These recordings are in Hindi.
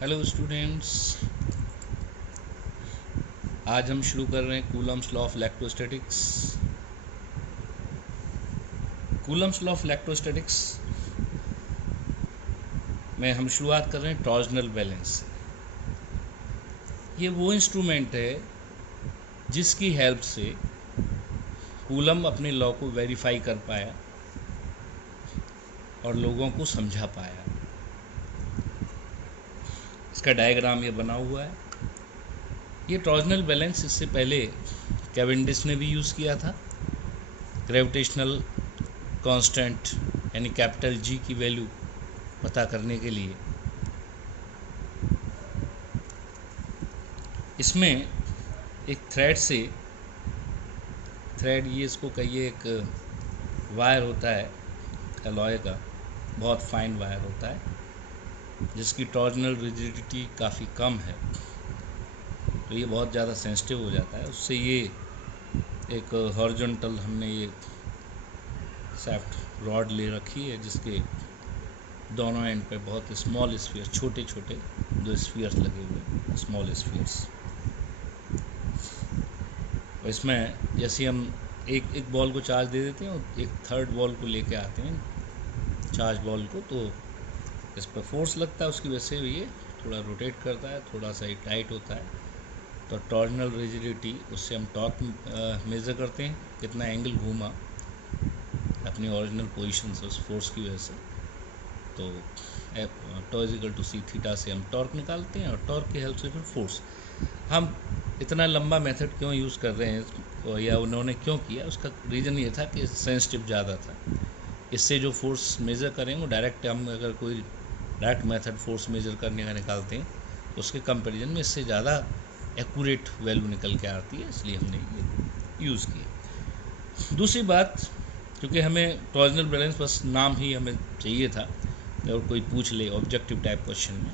हेलो स्टूडेंट्स, आज हम शुरू कर रहे हैं Coulomb's law of electrostatics. Coulomb's law of electrostatics में हम शुरुआत कर रहे हैं टॉर्जनल बैलेंस से। ये वो इंस्ट्रूमेंट है जिसकी हेल्प से कूलम अपने लॉ को वेरीफाई कर पाया और लोगों को समझा पाया। इसका डायग्राम ये बना हुआ है। ये टॉर्जनल बैलेंस इससे पहले कैवेंडिश ने भी यूज़ किया था। ग्रेविटेशनल कांस्टेंट यानी कैपिटल जी की वैल्यू पता करने के लिए। इसमें एक थ्रेड ये इसको कहिए, एक वायर होता है अलॉय का, बहुत फाइन वायर होता है जिसकी टॉर्जनल रिजिडिटी काफ़ी कम है, तो ये बहुत ज़्यादा सेंसिटिव हो जाता है। उससे ये एक हॉरिजॉन्टल हमने ये सॉफ्ट रॉड ले रखी है जिसके दोनों एंड पे बहुत स्मॉल स्फीयर, छोटे छोटे दो स्फीयर्स लगे हुए हैं, स्मॉल स्फीयर्स। और इसमें जैसे हम एक बॉल को चार्ज दे देते हैं और एक थर्ड बॉल को लेके आते हैं चार्ज बॉल को, तो इस पर फोर्स लगता है, उसकी वजह से ये थोड़ा रोटेट करता है, थोड़ा सा ही टाइट होता है। तो टॉर्जनल रिजिडिटी, उससे हम टॉर्क मेज़र करते हैं, कितना एंगल घूमा अपनी ओरिजिनल पोजीशन से उस फोर्स की वजह से। तो tau is equal to c theta से हम टॉर्क निकालते हैं और टॉर्क की हेल्प से फिर फोर्स। हम इतना लंबा मेथड क्यों यूज़ कर रहे हैं या उन्होंने क्यों किया, उसका रीज़न ये था कि सेंसिटिव ज़्यादा था। इससे जो फोर्स मेज़र करेंगे वो डायरेक्ट, हम अगर कोई डायरेक्ट मेथड फोर्स मेज़र करने का निकालते हैं तो उसके कंपैरिजन में इससे ज़्यादा एक्यूरेट वैल्यू निकल के आती है, इसलिए हमने ये यूज़ किया। दूसरी बात, क्योंकि हमें टॉर्जनल बैलेंस बस नाम ही हमें चाहिए था, और कोई पूछ ले ऑब्जेक्टिव टाइप क्वेश्चन में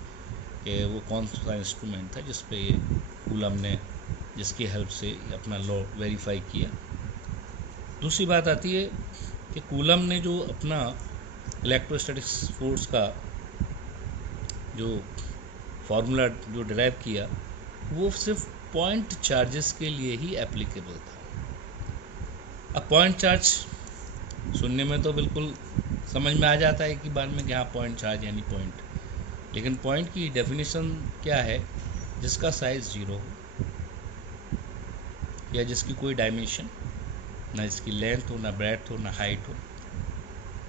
कि वो कौन सा इंस्ट्रूमेंट था जिस पे ये कूलम ने, जिसकी हेल्प से अपना लॉ वेरीफाई किया। दूसरी बात आती है कि कूलम ने जो अपना इलेक्ट्रोस्टैटिक्स फोर्स का जो फार्मूला जो डिराइव किया, वो सिर्फ पॉइंट चार्जेस के लिए ही एप्लीकेबल था। अब पॉइंट चार्ज सुनने में तो बिल्कुल समझ में आ जाता है कि बार में कि हाँ पॉइंट चार्ज यानी पॉइंट, लेकिन पॉइंट की डेफिनेशन क्या है? जिसका साइज 0 हो या जिसकी कोई डायमेंशन, ना इसकी लेंथ हो, ना ब्रेड्थ हो, ना हाइट हो।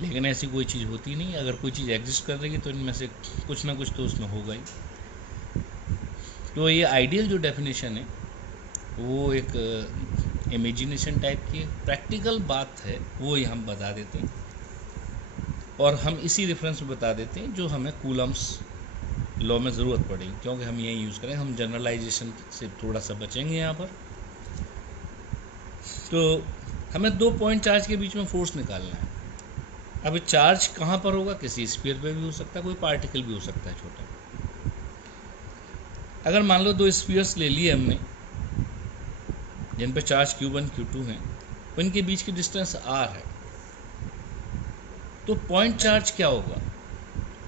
लेकिन ऐसी कोई चीज़ होती नहीं। अगर कोई चीज़ एग्जिस्ट कर रही है तो इनमें से कुछ ना कुछ तो उसमें होगा ही। तो ये आइडियल जो डेफिनेशन है वो एक इमेजिनेशन टाइप की प्रैक्टिकल बात है, वो ही हम बता देते हैं और हम इसी रेफरेंस में बता देते हैं जो हमें कूलम्स लॉ में ज़रूरत पड़ेगी, क्योंकि हम यही यूज़ करें। हम जनरलाइजेशन से थोड़ा सा बचेंगे यहाँ पर। तो हमें दो पॉइंट चार्ज के बीच में फोर्स निकालना है। अब चार्ज कहाँ पर होगा? किसी स्फीयर पे भी हो सकता है, कोई पार्टिकल भी हो सकता है छोटा। अगर मान लो दो स्फीयर्स ले लिए हमने जिन पे चार्ज Q1 Q2 है, इनके बीच की डिस्टेंस r है, तो पॉइंट चार्ज क्या होगा?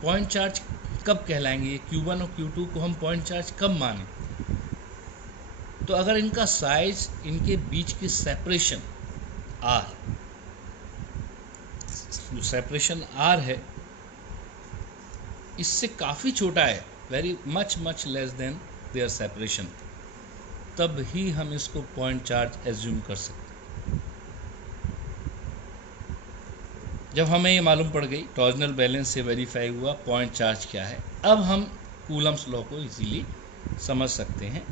पॉइंट चार्ज कब कहलाएंगे? ये Q1 और Q2 को हम पॉइंट चार्ज कब माने? तो अगर इनका साइज, इनके बीच की सेपरेशन r, जो सेपरेशन r है इससे काफ़ी छोटा है, very much much less than their separation, तब ही हम इसको पॉइंट चार्ज एज्यूम कर सकते हैं। जब हमें ये मालूम पड़ गई, टॉर्जनल बैलेंस से वेरीफाई हुआ पॉइंट चार्ज क्या है, अब हम कूलम्स लॉ को इजीली समझ सकते हैं,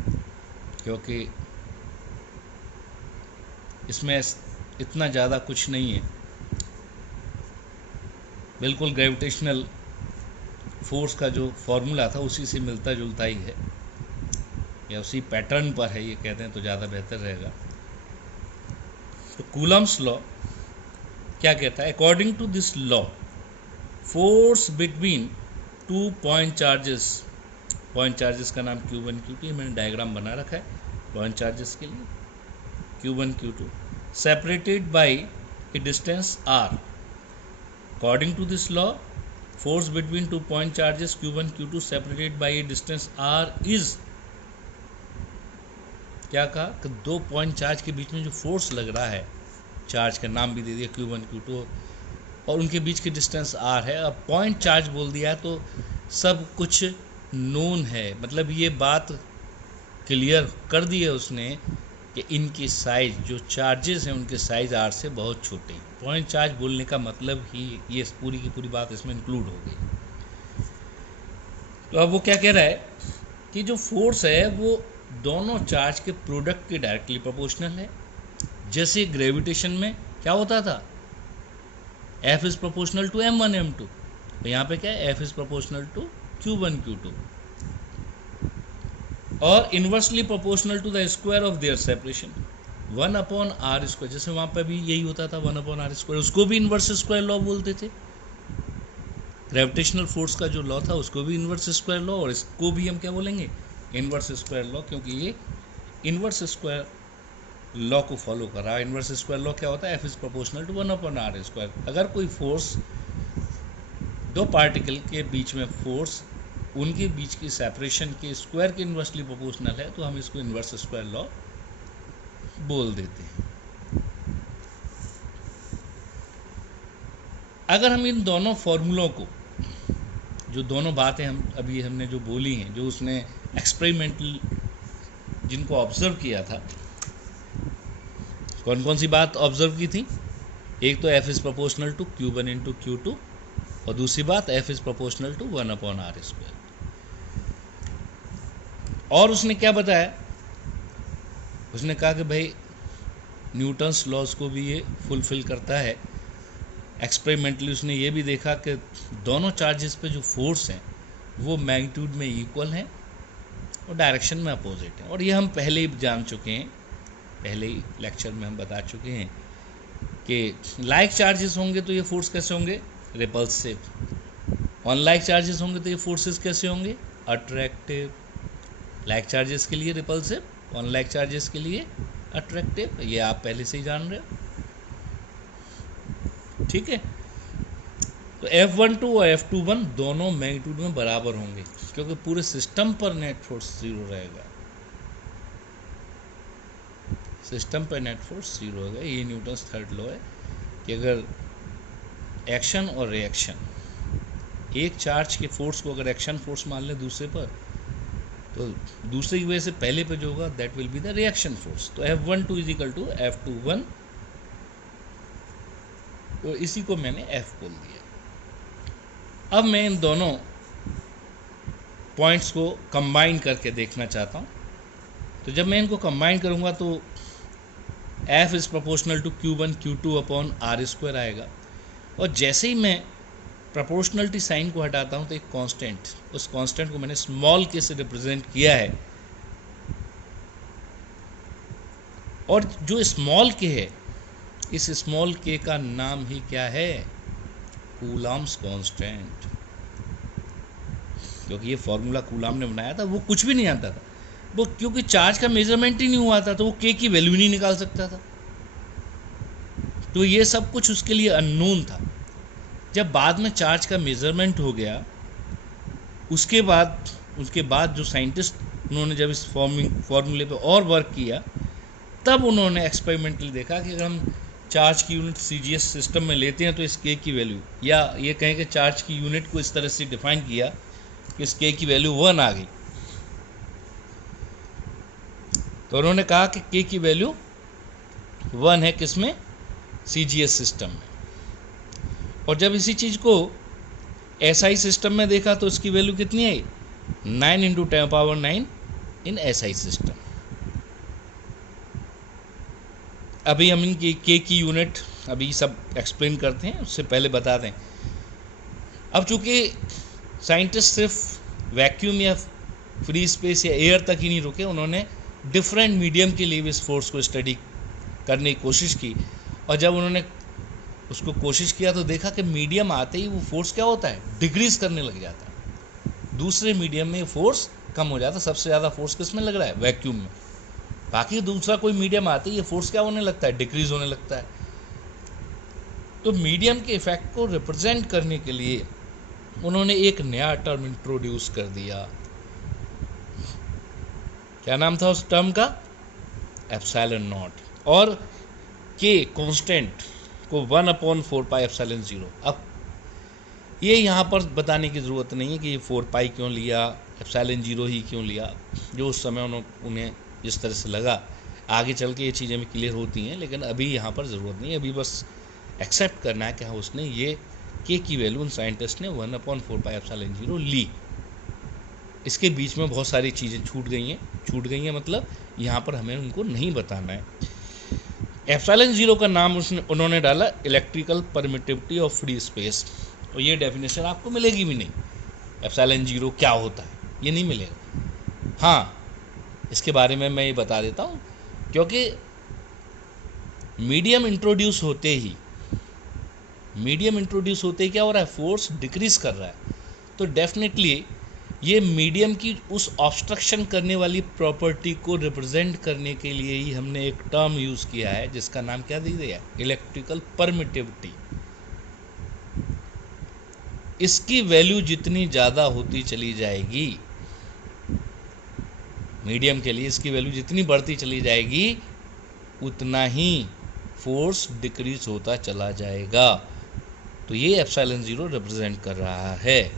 क्योंकि इसमें इतना ज़्यादा कुछ नहीं है, बिल्कुल ग्रेविटेशनल फोर्स का जो फॉर्मूला था उसी से मिलता जुलता ही है, या उसी पैटर्न पर है, ये कहते हैं तो ज़्यादा बेहतर रहेगा। तो कूलम्स लॉ क्या कहता है? According to this law, force between two point charges का नाम Q1 Q2, मैंने डायग्राम बना रखा है पॉइंट चार्जेस के लिए, Q1 Q2 separated by a distance r। According to this law, force between 2 point charges Q1 Q2 separated by a distance R is, क्या कहा कि 2 पॉइंट चार्ज के बीच में जो फोर्स लग रहा है, चार्ज का नाम भी दे दिया Q1 Q2, और उनके बीच की डिस्टेंस R है। अब पॉइंट चार्ज बोल दिया तो सब कुछ नोन है, मतलब ये बात क्लियर कर दी है उसने कि इनकी साइज, जो चार्जेस हैं उनके साइज R से बहुत छोटे हैं। पॉइंट चार्ज बोलने का मतलब ही ये पूरी की पूरी बात इसमें इंक्लूड हो गई। तो अब वो क्या कह रहा है कि जो फोर्स है वो दोनों चार्ज के प्रोडक्ट के डायरेक्टली प्रोपोर्शनल है। जैसे ग्रेविटेशन में क्या होता था, F is proportional to M1 M2, तो यहाँ पे क्या है, F is proportional to Q1 Q2, और inversely proportional to the square of their separation 1/r²। जैसे वहाँ पे भी यही होता था 1/r², उसको भी इनवर्स स्क्वायर लॉ बोलते थे। ग्रेविटेशनल फोर्स का जो लॉ था उसको भी इनवर्स स्क्वायर लॉ, और इसको भी हम क्या बोलेंगे, इनवर्स स्क्वायर लॉ, क्योंकि ये इनवर्स स्क्वायर लॉ को फॉलो कर रहा है। इनवर्स स्क्वायर लॉ क्या होता है, F is proportional to 1/r²। अगर कोई फोर्स, दो पार्टिकल के बीच में फोर्स, उनके बीच की सेपरेशन के स्क्वायर के इनवर्सली प्रोपोर्शनल है, तो हम इसको इनवर्स स्क्वायर लॉ बोल देते हैं। अगर हम इन दोनों फॉर्मूलों को, जो दोनों बातें हमने जो बोली हैं, जो उसने एक्सपेरिमेंटल जिनको ऑब्जर्व किया था, कौन कौन सी बात ऑब्जर्व की थी, एक तो F is proportional to Q1 into Q2, और दूसरी बात F is proportional to 1/r²। और उसने क्या बताया, उसने कहा कि भाई न्यूटन्स लॉज को भी ये फुलफिल करता है। एक्सपेरिमेंटली उसने ये भी देखा कि दोनों चार्जेस पे जो फोर्स हैं वो मैग्नीट्यूड में इक्वल हैं और डायरेक्शन में अपोजिट हैं। और ये हम पहले ही जान चुके हैं, पहले ही लेक्चर में हम बता चुके हैं कि लाइक चार्जेस होंगे तो ये फोर्स कैसे होंगे, रिपल्सिव। अनलाइक चार्जेस होंगे तो ये फोर्सेस कैसे होंगे, अट्रैक्टिव। लाइक चार्जेस के लिए रिपल्सिव, अनलाइक चार्जेस के लिए अट्रैक्टिव, ये आप पहले से ही जान रहे हो, ठीक है। तो F12 और F21 दोनों मैग्नीट्यूड में बराबर होंगे, क्योंकि पूरे सिस्टम पर नेट फोर्स 0 रहेगा, सिस्टम पर नेट फोर्स 0 होगा। ये न्यूटन्स थर्ड लॉ है कि अगर एक्शन और रिएक्शन, एक चार्ज के फोर्स को अगर एक्शन फोर्स मान ले दूसरे पर, तो दूसरे की वजह से पहले पे जो होगा that will be the reaction force. तो F12 is equal to F21, तो इसी को मैंने F बोल दिया। अब मैं इन दोनों पॉइंट्स को कंबाइन करके देखना चाहता हूँ। तो जब मैं इनको कंबाइन करूँगा तो F is proportional to Q1 Q2/r² आएगा, और जैसे ही मैं प्रोपोर्शनलिटी साइन को हटाता हूँ तो एक कांस्टेंट, उस कांस्टेंट को मैंने स्मॉल के से रिप्रेजेंट किया है, और जो स्मॉल के है, इस स्मॉल के का नाम ही क्या है, कूलम्ब्स कांस्टेंट। क्योंकि ये फॉर्मूला कूलम्ब ने बनाया था, वो कुछ भी नहीं आता था वो, क्योंकि चार्ज का मेजरमेंट ही नहीं हुआ था, तो वो के की वैल्यू नहीं निकाल सकता था, तो ये सब कुछ उसके लिए अननोन था। जब बाद में चार्ज का मेजरमेंट हो गया, उसके बाद जो साइंटिस्ट उन्होंने जब इस फॉर्मूले पे और वर्क किया, तब उन्होंने एक्सपेरिमेंटली देखा कि अगर हम चार्ज की यूनिट CGS सिस्टम में लेते हैं तो इस के की वैल्यू, या ये कहें कि चार्ज की यूनिट को इस तरह से डिफाइन किया कि इस के की वैल्यू 1 आ गई, तो उन्होंने कहा कि के की वैल्यू 1 है, किसमें, CGS सिस्टम में। और जब इसी चीज़ को SI सिस्टम में देखा तो इसकी वैल्यू कितनी आई, 9 × 10⁻9 इन SI सिस्टम। अभी हम इनकी के की यूनिट अभी सब एक्सप्लेन करते हैं, उससे पहले बता दें, अब चूंकि साइंटिस्ट सिर्फ वैक्यूम या फ्री स्पेस या एयर तक ही नहीं रुके, उन्होंने डिफरेंट मीडियम के लिए भी इस फोर्स को स्टडी करने की कोशिश की, और जब उन्होंने उसको कोशिश किया तो देखा कि मीडियम आते ही वो फोर्स क्या होता है, डिक्रीज करने लग जाता है, दूसरे मीडियम में फोर्स कम हो जाता है। सबसे ज़्यादा फोर्स किस में लग रहा है, वैक्यूम में, बाकी दूसरा कोई मीडियम आते ही ये फोर्स क्या होने लगता है, डिक्रीज होने लगता है। तो मीडियम के इफेक्ट को रिप्रेजेंट करने के लिए उन्होंने एक नया टर्म इंट्रोड्यूस कर दिया। क्या नाम था उस टर्म का? Epsilon not. और के कांस्टेंट को 1/4πε0। अब ये यहाँ पर बताने की ज़रूरत नहीं है कि ये 4π क्यों लिया, एप्सिलॉन 0 ही क्यों लिया। जो उस समय उन्हें जिस तरह से लगा, आगे चल के ये चीज़ें भी क्लियर होती हैं, लेकिन अभी यहाँ पर ज़रूरत नहीं है। अभी बस एक्सेप्ट करना है कि हाँ, उसने ये के की वैल्यू उन साइंटिस्ट ने 1/4πε0 ली। इसके बीच में बहुत सारी चीज़ें छूट गई हैं मतलब यहाँ पर हमें उनको नहीं बताना है। एप्सिलॉन 0 का नाम उन्होंने डाला electrical permittivity of free space, और ये डेफिनेशन आपको मिलेगी भी नहीं। एप्सिलॉन 0 क्या होता है ये नहीं मिलेगा। हाँ, इसके बारे में मैं ये बता देता हूँ, क्योंकि मीडियम इंट्रोड्यूस होते ही क्या हो रहा है, फोर्स डिक्रीज कर रहा है। तो डेफिनेटली ये मीडियम की उस ऑब्स्ट्रक्शन करने वाली प्रॉपर्टी को रिप्रेजेंट करने के लिए ही हमने एक टर्म यूज़ किया है, जिसका नाम क्या दे दिया? Electrical permittivity. इसकी वैल्यू जितनी ज़्यादा होती चली जाएगी, मीडियम के लिए इसकी वैल्यू जितनी बढ़ती चली जाएगी, उतना ही फोर्स डिक्रीज होता चला जाएगा। तो ये एप्सिलॉन 0 रिप्रेजेंट कर रहा है।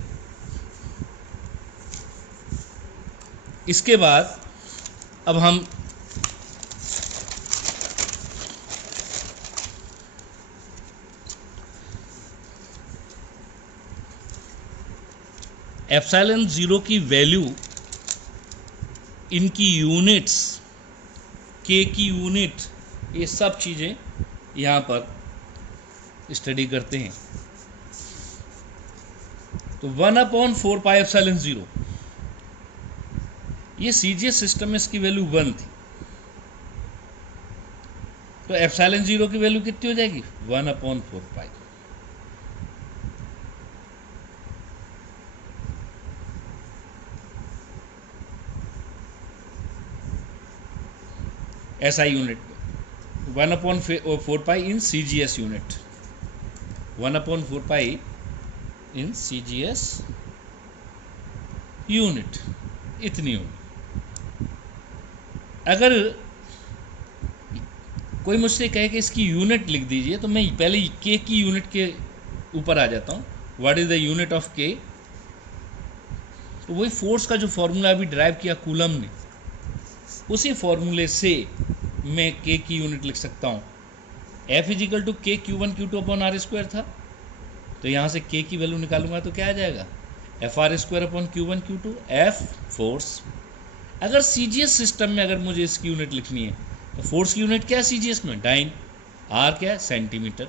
इसके बाद अब हम एप्सिलॉन 0 की वैल्यू, इनकी यूनिट्स, के की यूनिट, ये सब चीज़ें यहाँ पर स्टडी करते हैं। तो 1/4πε0, ये सीजीएस सिस्टम में इसकी वैल्यू 1 थी, तो एप्सिलॉन 0 की वैल्यू कितनी हो जाएगी? 1/4π। एसआई यूनिट में 1/4π in CGS unit, 1/4π in CGS unit, इतनी होगी। अगर कोई मुझसे कहे कि इसकी यूनिट लिख दीजिए, तो मैं पहले के की यूनिट के ऊपर आ जाता हूँ। What is the unit of के? तो वही फोर्स का जो फॉर्मूला अभी ड्राइव किया कूलम ने, उसी फॉर्मूले से मैं के की यूनिट लिख सकता हूँ। F इजिकल टू के Q1 Q2 upon are square था, तो यहाँ से के की वैल्यू निकालूंगा तो क्या आ जाएगा? FR square upon Q1 Q2, F force. अगर सीजीएस सिस्टम में अगर मुझे इसकी यूनिट लिखनी है, तो फोर्स की यूनिट क्या है सीजीएस में? डाइन। आर क्या है? सेंटीमीटर।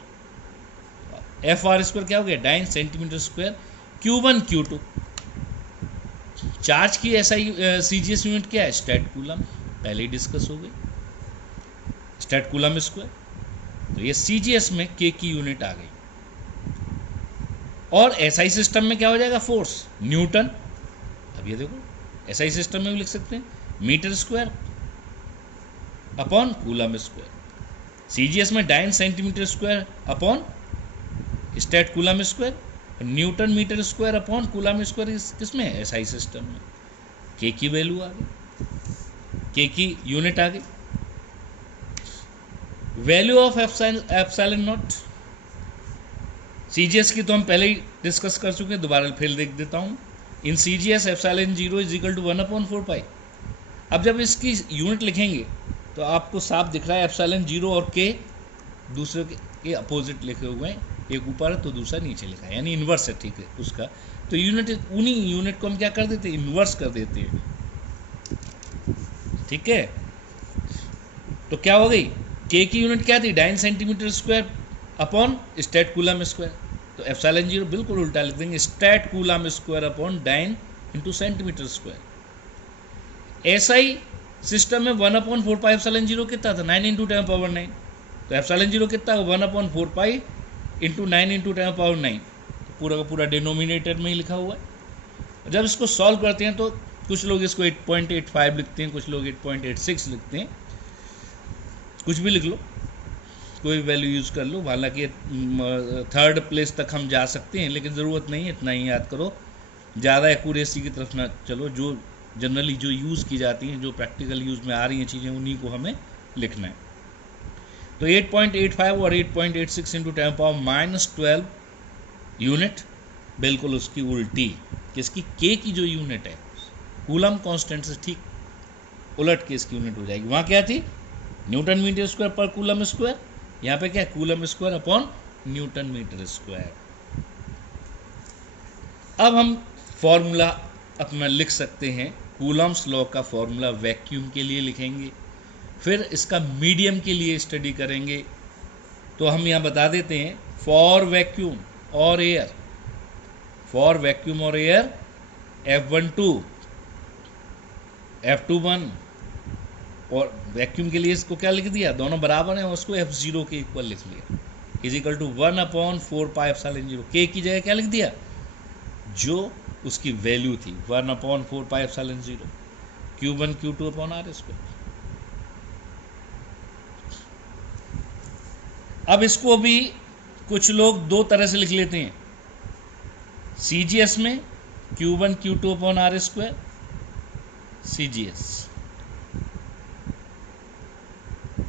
FR स्क्वायर क्या हो गया? Dine centimetre square. Q1 Q2, charge की एसआई सीजीएस यूनिट क्या है? स्टैट कूलम, पहले ही डिस्कस हो गई, स्टैट कूलम स्क्वायर। तो ये सीजीएस में के की यूनिट आ गई। और एसआई सिस्टम में क्या हो जाएगा? Force Newton. अब ये देखो, एसआई सिस्टम में भी लिख सकते हैं metre square upon coulomb square. CGS में dyne centimetre square upon stat coulomb square, newton metre square upon coulomb square किसमें? एसआई सिस्टम में। के की वैल्यू आ गई, के की यूनिट आ गई। Value of epsilon not, CGS की तो हम पहले ही डिस्कस कर चुके हैं, दोबारा फिर देख देता हूँ। In CGS epsilon 0 is equal to 1/4π। अब जब इसकी यूनिट लिखेंगे तो आपको साफ दिख रहा है एप्सिलॉन 0 और के दूसरे के अपोजिट लिखे हुए हैं, एक ऊपर है तो दूसरा नीचे लिखा है, यानी इन्वर्स है, ठीक है उसका। तो यूनिट, उन्हीं यूनिट को हम क्या कर देते हैं? इन्वर्स कर देते हैं, ठीक है। तो क्या हो गई? के की यूनिट क्या थी? Dyne centimetre square upon stat coulomb square. तो एप्सिलॉन 0 बिल्कुल उल्टा लिख देंगे, stat coulomb square upon dyne into centimetre square. SI system में 1/4π एप्सिलॉन 0 कितना था? 9 × 10⁻⁹। तो एप्सिलॉन 0 कितना? 1/4π × 9 × 10⁻⁹। तो पूरा का पूरा डिनोमिनेटर में ही लिखा हुआ है। जब इसको सॉल्व करते हैं तो कुछ लोग इसको 8.85 लिखते हैं, कुछ लोग 8.86 लिखते हैं, कुछ भी लिख लो। कोई वैल्यू यूज़ कर लो, हालांकि थर्ड प्लेस तक हम जा सकते हैं, लेकिन ज़रूरत नहीं है, इतना ही याद करो, ज़्यादा एक्यूरेसी की तरफ ना चलो। जो जनरली जो यूज़ की जाती हैं, जो प्रैक्टिकल यूज़ में आ रही हैं चीज़ें, उन्हीं को हमें लिखना है। तो 8.85 और 8.86 इंटू 10⁻⁻12 यूनिट बिल्कुल उसकी उल्टी, किसकी, के की जो यूनिट है कूलम कांस्टेंट से ठीक उलट के इसकी यूनिट हो जाएगी। वहाँ क्या थी, न्यूटन मीटर स्क्वायर पर कूलम स्क्वायर, यहाँ पे क्या, coulomb square upon newton metre square. अब हम फॉर्मूला अपना लिख सकते हैं, कूलम्स लॉ का फॉर्मूला वैक्यूम के लिए लिखेंगे, फिर इसका मीडियम के लिए स्टडी करेंगे। तो हम यहाँ बता देते हैं, फॉर वैक्यूम और एयर, फॉर वैक्यूम और एयर F12 F21, और वैक्यूम के लिए इसको क्या लिख दिया, दोनों बराबर हैं, उसको F0 के इक्वल लिख लिया, इजिकल टू 1/4πε0। के की जगह क्या लिख दिया, जो उसकी वैल्यू थी 1/4πε0, Q1 Q2 upon R square. अब इसको भी कुछ लोग दो तरह से लिख लेते हैं, CGS में Q1 Q2 upon R square, CGS,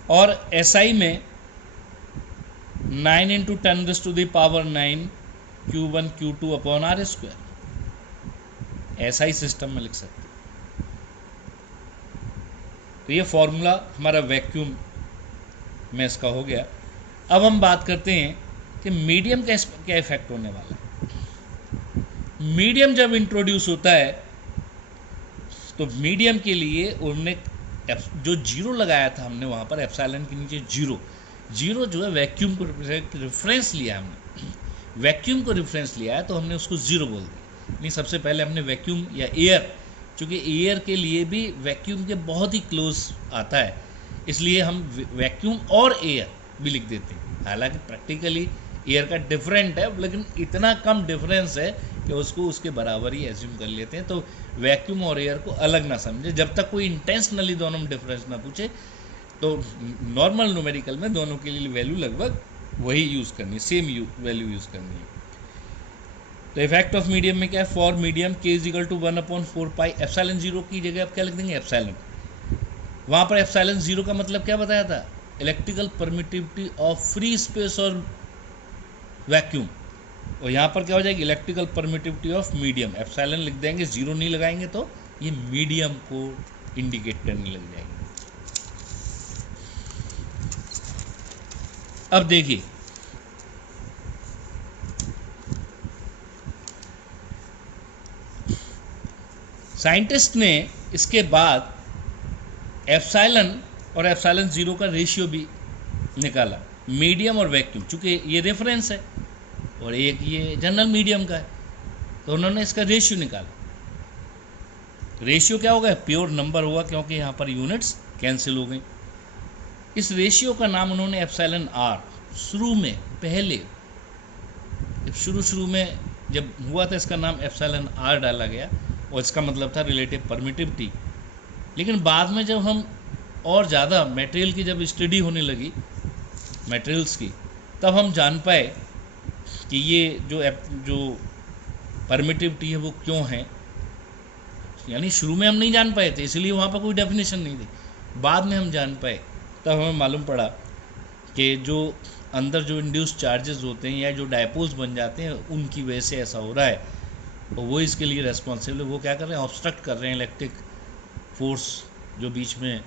और SI में 9 × 10⁻⁹ Q1 Q2 upon R square, SI system में लिख सकते हैं। तो ये फॉर्मूला हमारा वैक्यूम में इसका हो गया। अब हम बात करते हैं कि मीडियम का क्या इफेक्ट होने वाला है। मीडियम जब इंट्रोड्यूस होता है तो मीडियम के लिए उन्होंने जो जीरो लगाया था हमने वहाँ पर एप्सिलॉन के नीचे जीरो जो है वैक्यूम को रेफरेंस लिया हमने, वैक्यूम को रेफरेंस लिया है तो हमने उसको जीरो बोल दिया। नहीं, सबसे पहले हमने वैक्यूम या एयर, चूँकि एयर के लिए भी वैक्यूम के बहुत ही क्लोज आता है, इसलिए हम वैक्यूम और एयर भी लिख देते हैं। हालांकि प्रैक्टिकली एयर का डिफरेंट है, लेकिन इतना कम डिफरेंस है कि उसको उसके बराबर ही एज्यूम कर लेते हैं। तो वैक्यूम और एयर को अलग ना समझे, जब तक कोई इंटेंशनली दोनों में डिफरेंस ना पूछे। तो नॉर्मल न्यूमेरिकल में दोनों के लिए वैल्यू लगभग वही यूज़ करनी है, सेम वैल्यू यूज़ करनी है। तो इफेक्ट ऑफ मीडियम में क्या है, फॉर मीडियम के इजिकल टू 1/4πε0 की जगह आप क्या लिख देंगे, एप्सिलॉन। वहाँ पर एप्सिलॉन 0 का मतलब क्या बताया था, electrical permittivity of free space और वैक्यूम, और यहाँ पर क्या हो जाएगी, electrical permittivity of medium. Epsilon लिख देंगे, जीरो नहीं लगाएंगे तो ये मीडियम को इंडिकेट करने लग जाएंगे। अब देखिए, साइंटिस्ट ने इसके बाद एप्सिलॉन और एप्सिलॉन 0 का रेशियो भी निकाला, मीडियम और वैक्यूम, चूँकि ये रेफरेंस है और एक ये जनरल मीडियम का है, तो उन्होंने इसका रेशियो निकाला। रेशियो क्या होगा, प्योर नंबर होगा, क्योंकि यहाँ पर यूनिट्स कैंसिल हो गई। इस रेशियो का नाम उन्होंने एप्सिलॉन आर, शुरू में पहले शुरू में जब हुआ था इसका नाम एप्सिलॉन आर डाला गया, और इसका मतलब था रिलेटिव परमिटिविटी। लेकिन बाद में जब हम और ज़्यादा मटेरियल की जब स्टडी होने लगी, मटेरियल्स की, तब हम जान पाए कि ये जो परमिटिविटी है वो क्यों है। यानी शुरू में हम नहीं जान पाए थे, इसलिए वहाँ पर कोई डेफिनेशन नहीं थी। बाद में हम जान पाए, तब हमें मालूम पड़ा कि जो अंदर जो इंड्यूस चार्जेस होते हैं या जो डायपोल्स बन जाते हैं, उनकी वजह से ऐसा हो रहा है, और वो इसके लिए रेस्पॉन्सिबल है। वो क्या कर रहे हैं, ऑब्स्ट्रक्ट कर रहे हैं, इलेक्ट्रिक फोर्स जो बीच में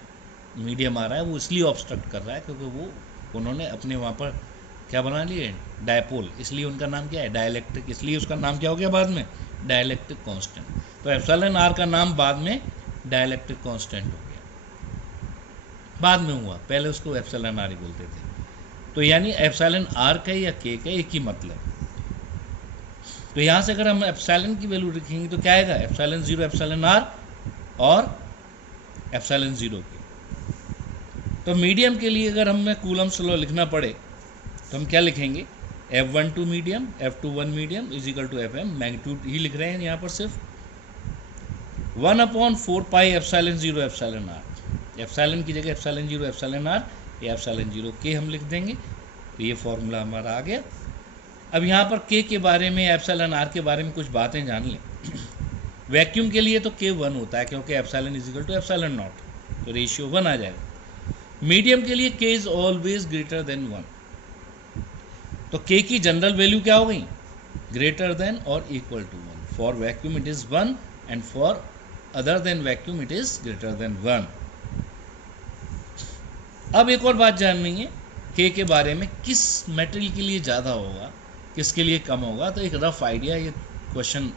मीडियम आ रहा है वो इसलिए ऑब्स्ट्रक्ट कर रहा है क्योंकि वो उन्होंने अपने वहाँ पर क्या बना लिए, डायपोल, इसलिए उनका नाम क्या है, डाइलेक्ट्रिक, इसलिए उसका नाम क्या हो गया बाद में, डाइलेक्ट्रिक कांस्टेंट। तो एप्सिलॉन आर का नाम बाद में डाइलेक्ट्रिक कांस्टेंट हो गया, बाद में हुआ, पहले उसको एप्सिलॉन आर ही बोलते थे। तो यानी एप्सिलॉन आर का या के का एक ही मतलब। तो यहाँ से अगर हम एप्सिलॉन की वैल्यू रखेंगे तो क्या आएगा, एप्सिलॉन 0 एप्सिलॉन आर और एप्सिलॉन 0 के। तो मीडियम के लिए अगर हमें कूलम्स लॉ लिखना पड़े तो हम क्या लिखेंगे, F12 medium, F21 medium is equal to FM, magnitude ही लिख रहे हैं यहाँ पर सिर्फ 1/4πε0 एप्सिलॉन आर, एप्सिलॉन की जगह एप्सिलॉन 0 एप्सिलॉन आर या एप्सिलॉन 0 के हम लिख देंगे, तो ये फॉर्मूला हमारा आ गया। अब यहाँ पर के बारे में, एप्सिलॉन आर के बारे में कुछ बातें जान लें। वैक्यूम के लिए तो के 1 होता है क्योंकि epsilon is equal to epsilon naught, तो रेशियो 1 आ जाएगा। मीडियम के लिए के इज ऑलवेज ग्रेटर देन 1, तो के की जनरल वैल्यू क्या हो गई, ग्रेटर देन और equal to 1। For vacuum it is 1 and for other than vacuum it is greater than 1। अब एक और बात जाननी है के बारे में, किस मेटेरियल के लिए ज़्यादा होगा, किसके लिए कम होगा। तो एक रफ आइडिया, ये क्वेश्चन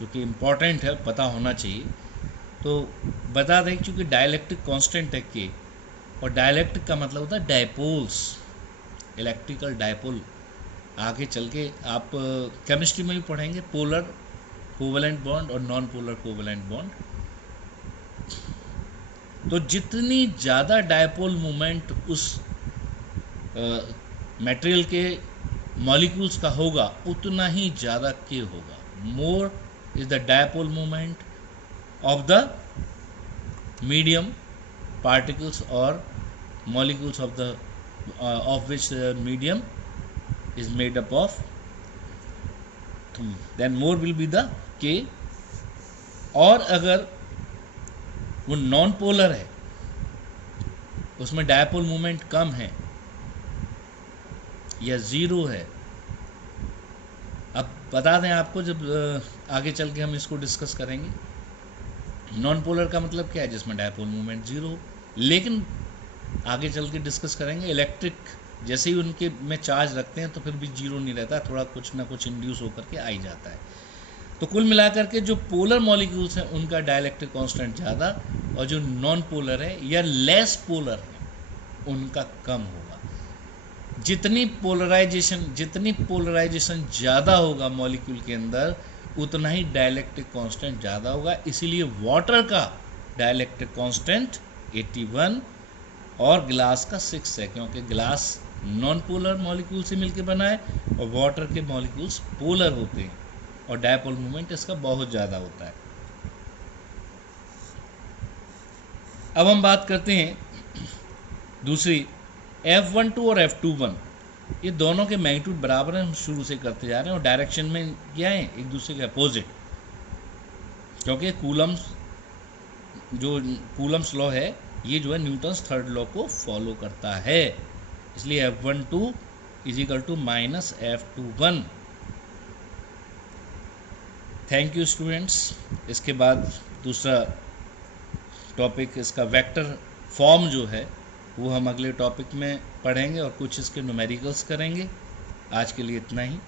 जो कि इम्पॉर्टेंट है, पता होना चाहिए। तो बता दें, क्योंकि डाइलेक्ट्रिक कांस्टेंट है के, और डाइलेक्ट्रिक का मतलब होता है डायपोल्स, इलेक्ट्रिकल डायपोल। आगे चल के आप केमिस्ट्री में भी पढ़ेंगे, पोलर कोवेलेंट बॉन्ड और नॉन पोलर कोवेलेंट बॉन्ड। तो जितनी ज़्यादा डायपोल मोमेंट उस मटेरियल के मॉलिक्यूल्स का होगा, उतना ही ज़्यादा के होगा। More is the dipole moment of the medium particles or molecules of the of which medium is made up of, then more will be the k। और अगर वो नॉन पोलर है, उसमें डायपोल मोमेंट कम है या ज़ीरो है। अब बता दें आपको, जब आगे चल के हम इसको डिस्कस करेंगे, नॉन पोलर का मतलब क्या है, जिसमें डायपोल मोमेंट ज़ीरो हो। लेकिन आगे चल के डिस्कस करेंगे, इलेक्ट्रिक जैसे ही उनके में चार्ज रखते हैं तो फिर भी जीरो नहीं रहता, थोड़ा कुछ ना कुछ इंड्यूस होकर के आ ही जाता है। तो कुल मिलाकर के जो पोलर मॉलिक्यूल्स हैं उनका डाइलेक्ट्रिक कांस्टेंट ज़्यादा, और जो नॉन पोलर है या लेस पोलर है उनका कम होगा। जितनी पोलराइजेशन ज़्यादा होगा मॉलिक्यूल के अंदर, उतना ही डाइलेक्ट्रिक कांस्टेंट ज़्यादा होगा। इसीलिए वाटर का डाइलेक्ट्रिक कांस्टेंट 81 और ग्लास का 6 है, क्योंकि ग्लास नॉन पोलर मॉलिक्यूल से मिलकर बना है और वाटर के मॉलिक्यूल्स पोलर होते हैं, और डायपोल मोमेंट इसका बहुत ज़्यादा होता है। अब हम बात करते हैं दूसरी, F12 और F21, ये दोनों के मैग्नीट्यूड बराबर हैं, हम शुरू से करते जा रहे हैं, और डायरेक्शन में क्या है, एक दूसरे के अपोजिट, क्योंकि कूलम्स लॉ है, ये जो है न्यूटन्स थर्ड लॉ को फॉलो करता है। इसलिए F12 is equal to minus F21। Thank you students. इसके बाद दूसरा टॉपिक, इसका वेक्टर फॉर्म जो है वो हम अगले टॉपिक में पढ़ेंगे, और कुछ इसके न्यूमेरिकल्स करेंगे। आज के लिए इतना ही।